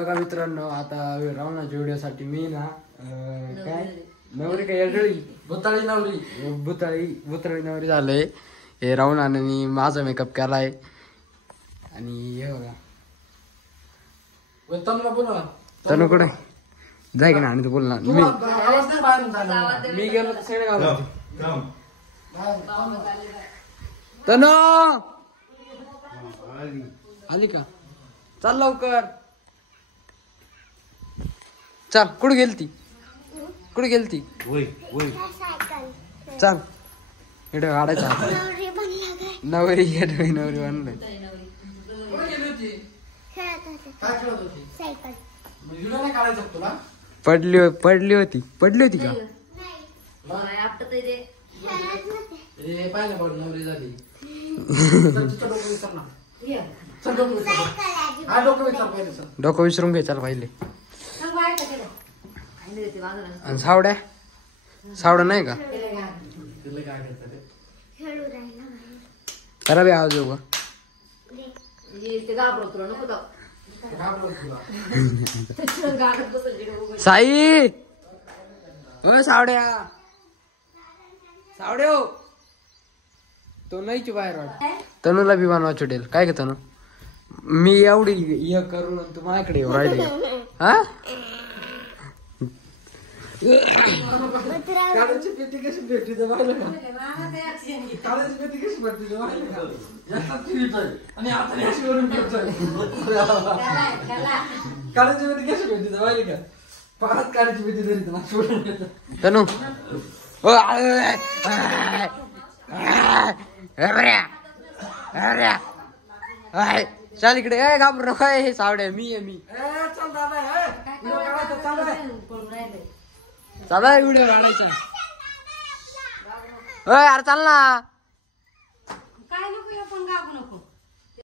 बघा मित्रांनो, आता रावणाच्या व्हिडिओसाठी मी ना काय नवरी काय येडळी भुताळी नवरी झालंय. हे रावणाने माझा मेकअप केलाय आणि हे बघा तनु कुठे जाय की ना आणि तू बोल ना. मी गेलो तनु आली का? चल लवकर चल. कुठे गेलती चल इकडे काढायचा नवरी बनलंय. पडली होती का? डोकं विसरून घे. चल पहिले. आणि सावड्या नाही का? खरा बी आवाज येऊ का? साई हो सावड्या हो तो नाहीची बाहेर वाट. तनूला बी बनवा छुटेल काय का तनू? मी एवढी हे करून तू माझ्याकडे येऊ राहिले. हा काळाची पेटी कशी भेटली तर पाहिलं का? काळाची पेटी कशी भेटली तर पाहिलं का? आणि आता काळाची पेटी कशी भेटली तर पाहिलं का? परत काळाची पेटी तरी तनू चाल इकडे. घाबरू नका. हे सावड्या मी चालू आहे व्हिडिओ काढायचा. अरे चाल ना.